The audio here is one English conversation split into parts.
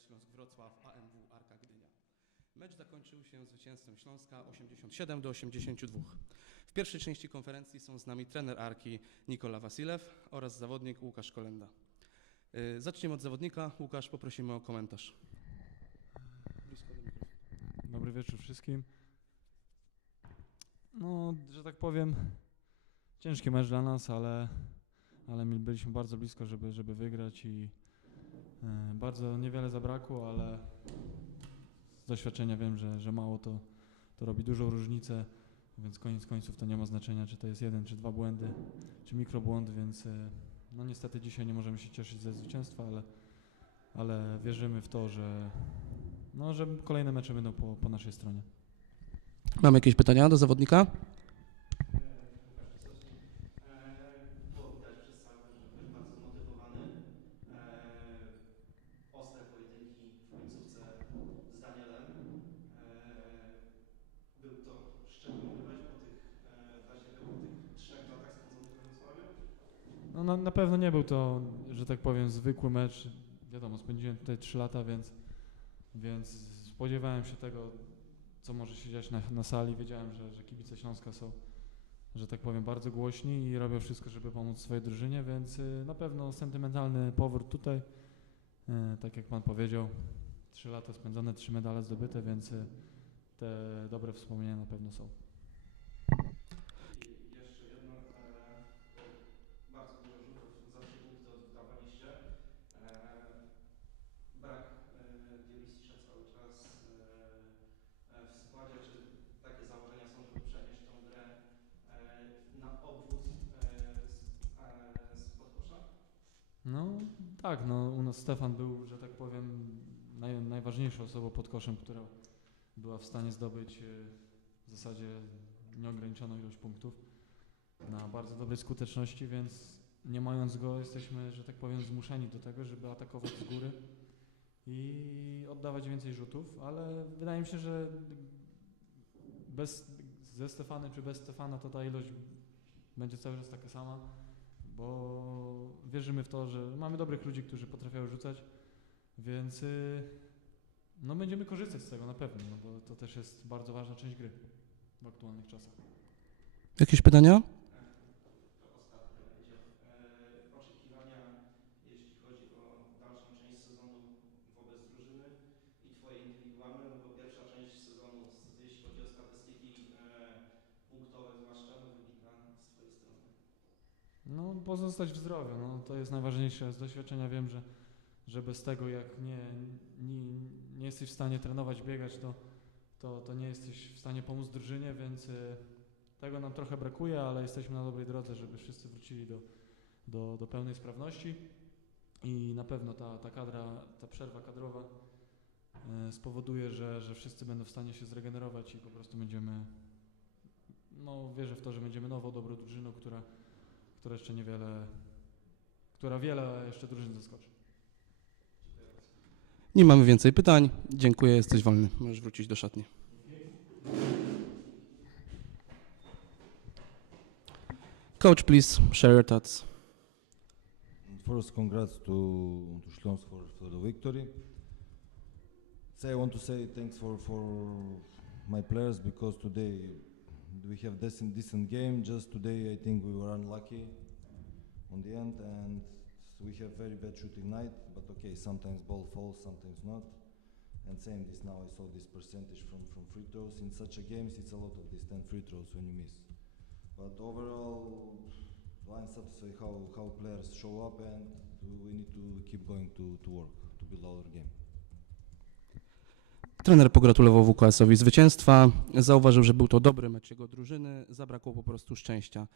Śląsk Wrocław AMW Arka Gdynia. Mecz zakończył się zwycięstwem Śląska 87 do 82. W pierwszej części konferencji są z nami trener Arki Nikola Wasilew oraz zawodnik Łukasz Kolenda. Y, Zaczniemy od zawodnika. Łukasz, poprosimy o komentarz. Blisko do mikrofonu. Dobry wieczór wszystkim. No, że tak powiem, ciężki mecz dla nas, ale, ale my byliśmy bardzo blisko, żeby, żeby wygrać i bardzo niewiele zabrakło, ale z doświadczenia wiem, że, że mało to, to robi dużą różnicę, więc koniec końców to nie ma znaczenia, czy to jest jeden, czy dwa błędy, czy mikrobłąd, więc e, no niestety dzisiaj nie możemy się cieszyć ze zwycięstwa, ale, ale wierzymy w to, że, no, że kolejne mecze będą po, po naszej stronie. Mamy jakieś pytania do zawodnika? Było widać przez cały mecz, że byłeś bardzo zmotywowany. Eee, Ostre pojedynki w końcówce z Danielem. Eee, Był to szczególny mecz po tych, e, dla Ciebie po tych trzech latach spędzonych w Wrocławiu? No, na, pewno nie był to, że tak powiem, zwykły mecz. Wiadomo, spędziłem tutaj 3 lata, więc, więc spodziewałem się tego, co może się dziać na, na sali. Wiedziałem, że, że kibice Śląska są, że tak powiem, bardzo głośni i robią wszystko, żeby pomóc swojej drużynie, więc y, na pewno sentymentalny powrót tutaj. Y, tak jak Pan powiedział, 3 lata spędzone, 3 medale zdobyte, więc y, te dobre wspomnienia na pewno są. Czy takie założenia są, żeby przenieść tą grę e, na obwód e, z, e, z podkosza? No tak, no u nas Stefan był, że tak powiem, naj, najważniejszą osobą pod koszem, która była w stanie zdobyć w zasadzie nieograniczoną ilość punktów na bardzo dobrej skuteczności, więc nie mając go jesteśmy, że tak powiem, zmuszeni do tego, żeby atakować z góry i oddawać więcej rzutów, ale wydaje mi się, że bez, ze Stefanem czy bez Stefana to ta ilość będzie cały czas taka sama bo wierzymy w to, że mamy dobrych ludzi, którzy potrafią rzucać, więc y, no będziemy korzystać z tego na pewno, no bo to też jest bardzo ważna część gry w aktualnych czasach. Jakieś pytania? To ostatnie będzie. E, Oczekiwania, jeśli chodzi o dalszą część sezonu wobec drużyny i Twoje indywidualne, no bo pierwsza część sezonu, s- jeśli chodzi o statystyki e, punktowe zwłaszcza, no wybitna z Twojej strony. No pozostać w zdrowiu, no to jest najważniejsze. Z doświadczenia wiem, że, że bez tego jak nie, nie, nie jesteś w stanie trenować, biegać, to, to, to nie jesteś w stanie pomóc drużynie, więc y, tego nam trochę brakuje, ale jesteśmy na dobrej drodze, żeby wszyscy wrócili do, do, do pełnej sprawności i na pewno ta, ta kadra, ta przerwa kadrowa y, spowoduje, że, że wszyscy będą w stanie się zregenerować i po prostu będziemy, no wierzę w to, że będziemy nową, dobrą drużyną, która, która jeszcze niewiele, która wiele jeszcze drużyn zaskoczy. Nie mamy więcej pytań. Dziękuję, jesteś wolny. Możesz wrócić do szatni. Coach, please share your thoughts. First, congrats to to Śląsk for, for the victory. Say I want to say thanks for for my players because today we have decent decent game. Just today I think we were unlucky on the end and we have very bad shooting night. But okay, sometimes ball falls, sometimes not. And same this now I saw this percentage from from free throws in such a games. It's a lot of these ten free throws when you miss. But overall, I'm satisfied how, how players show up and we need to keep going to, to work to build our game. Trener pogratulował WKS-owi zwycięstwa. Zauważył, że był to dobry mecz jego drużyny. Zabrakło po prostu szczęścia.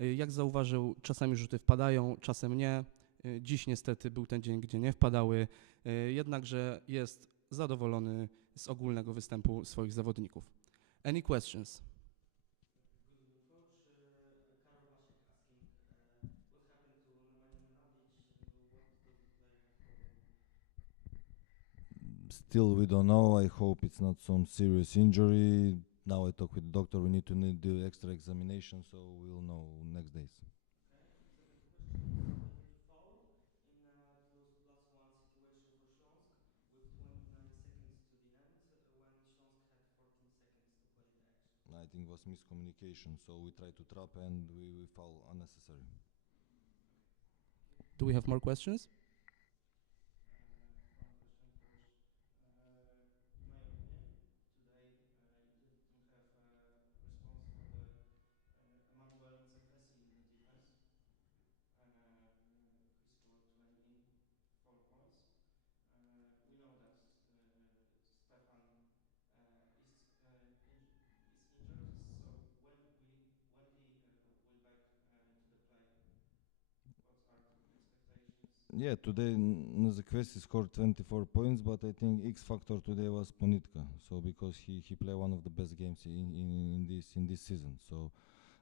Y, Jak zauważył, czasami rzuty wpadają, czasem nie. Y, Dziś niestety był ten dzień, gdzie nie wpadały. Y, Jednakże jest zadowolony z ogólnego występu swoich zawodników. Any questions? Still, we don't know. I hope it's not some serious injury. Now I talk with the doctor. We need to need do extra examination, so we'll know next days. I think was miscommunication. So we try to trap and we, we foul unnecessary. Do we have more questions? Yeah, today Nzekvesi scored 24 points, but I think X factor today was Ponitka. So because he, he played one of the best games in, in, in this in this season. So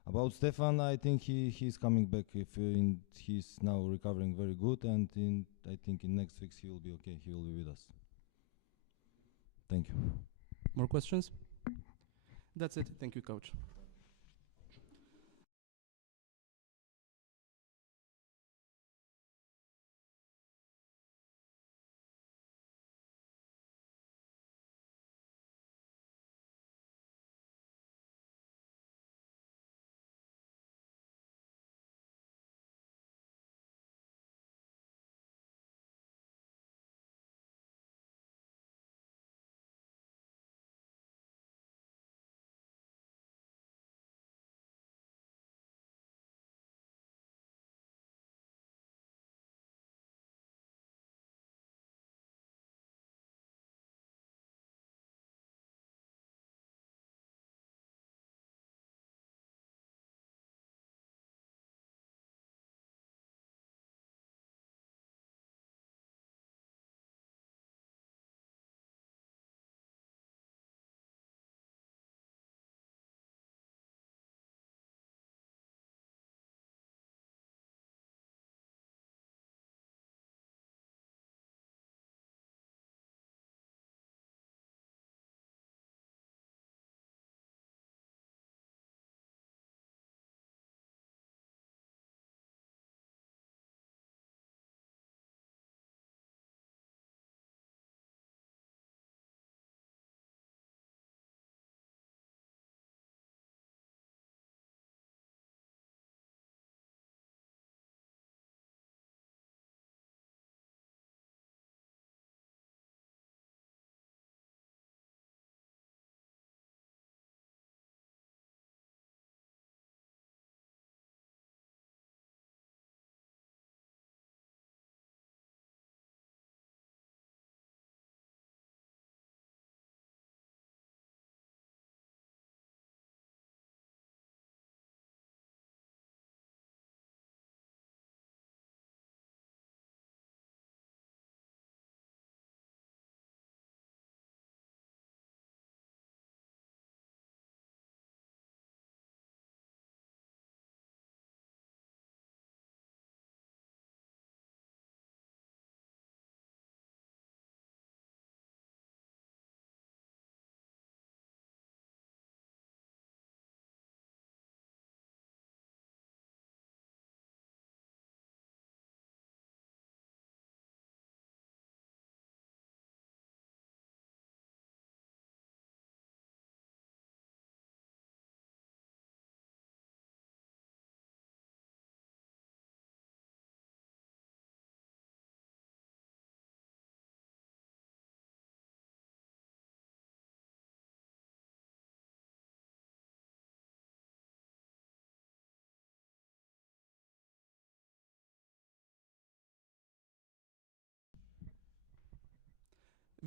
about Stefan, I think he he's coming back. If uh, in, he's now recovering very good, and in I think in next weeks he will be okay. He will be with us. Thank you. More questions? That's it. Thank you, coach.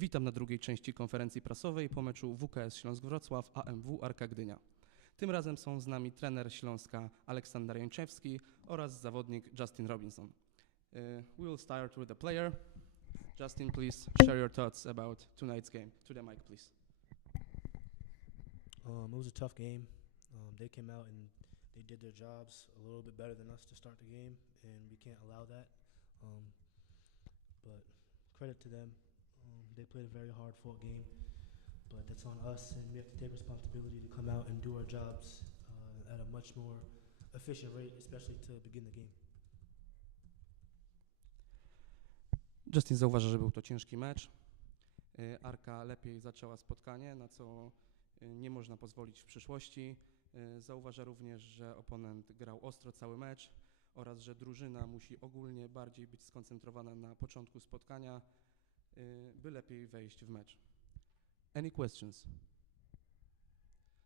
Witam na drugiej części konferencji prasowej po meczu WKS Śląsk Wrocław AMW Arka Gdynia. Tym razem są z nami trener Śląska Aleksander Jańczewski oraz zawodnik Justin Robinson. Uh, we will start with the player. Justin, please share your thoughts about tonight's game. To the mic, please. Um, it was a tough game. Um, they came out and they did their jobs a little bit better than us to start the game, and we can't allow that. Um, but credit to them. They played a very hard fought game, but that's on us, and we have to take responsibility to come out and do our jobs uh, at a much more efficient rate, especially to begin the game. Justin zauważa, że był to ciężki mecz. Y, Arka lepiej zaczęła spotkanie, na co y, nie można pozwolić w przyszłości. Y, Zauważa również, że oponent grał ostro cały mecz oraz że drużyna musi ogólnie bardziej być skoncentrowana na początku spotkania, by lepiej wejść w mecz. Any questions?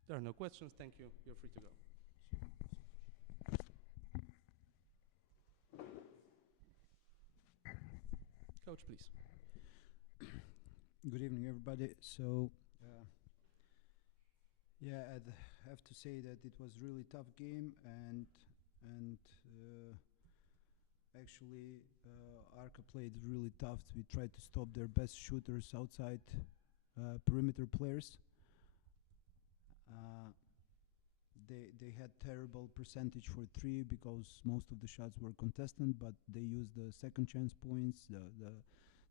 There are no questions. Thank you. You're free to go. Coach, please. Good evening, everybody. So, uh, yeah, I'd have to say that it was really tough game, and and uh, actually, uh, Arca played really tough. We tried to stop their best shooters outside uh, perimeter players. Uh, they they had terrible percentage for three because most of the shots were contested, but they used the second chance points. The the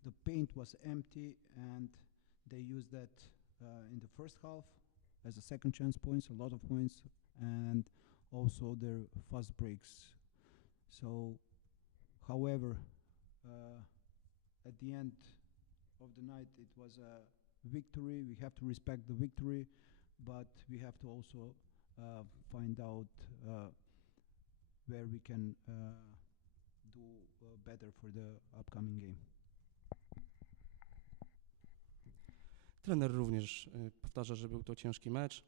the paint was empty and they used that uh, in the first half as a second chance points, a lot of points, and also their fast breaks. So, however, uh, at the end of the night, it was a victory. We have to respect the victory, but we have to also uh, find out uh, where we can do better for the upcoming game. Trener również powtarza, że był to ciężki mecz.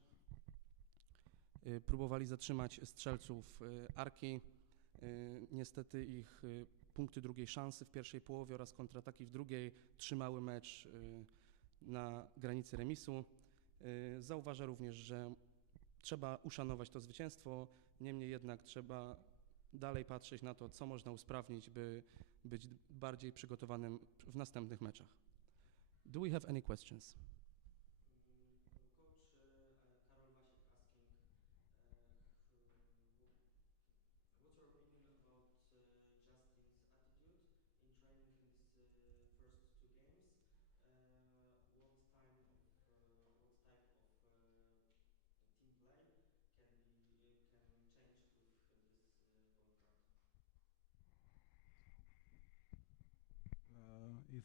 Próbowali zatrzymać strzelców Arki. Y, Niestety ich y, punkty drugiej szansy w pierwszej połowie oraz kontrataki w drugiej trzymały mecz y, na granicy remisu. Zauważa również, że trzeba uszanować to zwycięstwo, niemniej jednak trzeba dalej patrzeć na to, co można usprawnić, by być bardziej przygotowanym w następnych meczach. Do we have any questions?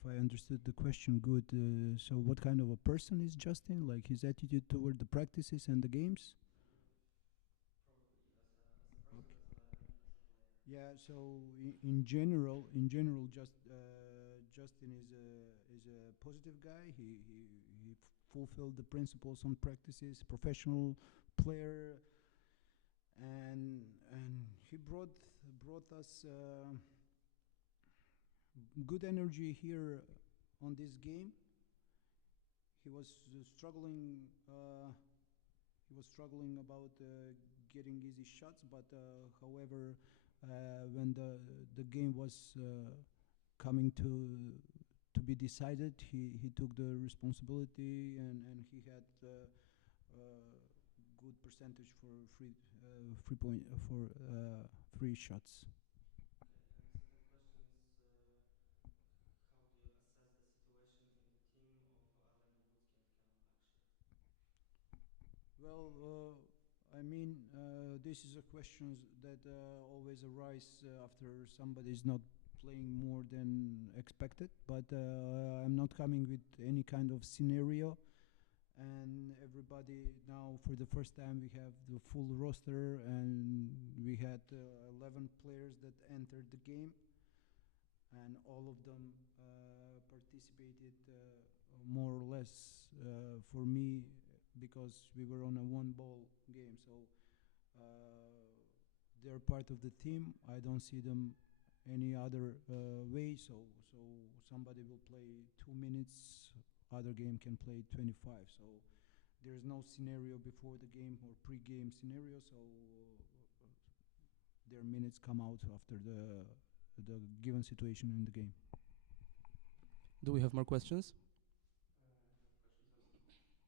If I understood the question good, uh, so what kind of a person is Justin? Like his attitude toward the practices and the games? Player. Yeah. So in, in general, in general, just uh, Justin is a is a positive guy. He he he fulfilled the principles on practices. Professional player, and and he brought brought us. Uh, good energy here on this game. He was uh, struggling. Uh, he was struggling about uh, getting easy shots, but however, when the the game was coming to to be decided, he, he took the responsibility and, and he had good percentage for free uh, free point for uh, free shots. And second question is, uh, how do you assess the situation in the team of Arlen Bogucki and Kenan Lakshir? Well, uh, I mean, uh, this is a question that uh, always arise uh, after somebody is not playing more than expected. But I'm not coming with any kind of scenario. And everybody now, for the first time, we have the full roster, and we had uh, 11 players that entered the game, and all of them uh, participated uh, more or less. For me, because we were on a one ball game. So uh, they're part of the team. I don't see them any other uh, way. So so somebody will play two minutes, other game can play 25. So there's no scenario before the game or pre-game scenario. So uh, their minutes come out after the the given situation in the game. Do we have more questions? Uh, questions also. Uh,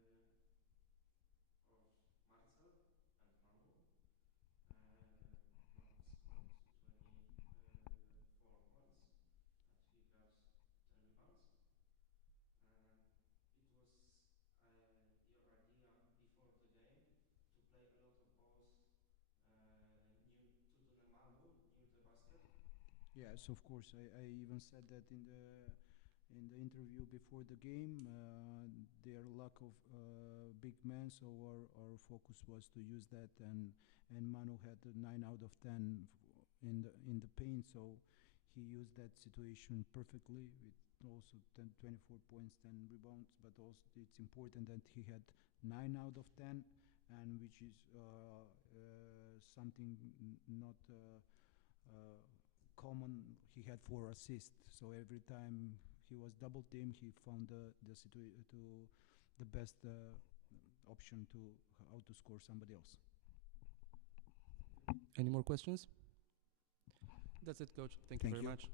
great game uh, of Marcel and Mambo. Uh, Marcel scored 24 points and he got 10 rebounds. Uh, it was uh, your idea before the game to play a lot of balls uh, near to the Mambo, near the basket. Yes, of course. I, I even said that in the in the interview before the game. Uh, their lack of uh, big men, so our, our focus was to use that, and and Manu had nine out of ten in the in the paint, so he used that situation perfectly with also 10, 24 points, 10 rebounds. But also it's important that he had nine out of ten, and which is uh, uh, something not. Uh, uh, common he had four assists so every time he was double teamed he found the the situa- to the best uh, option to how to score somebody else Any more questions? That's it, coach. Thank you very you. much.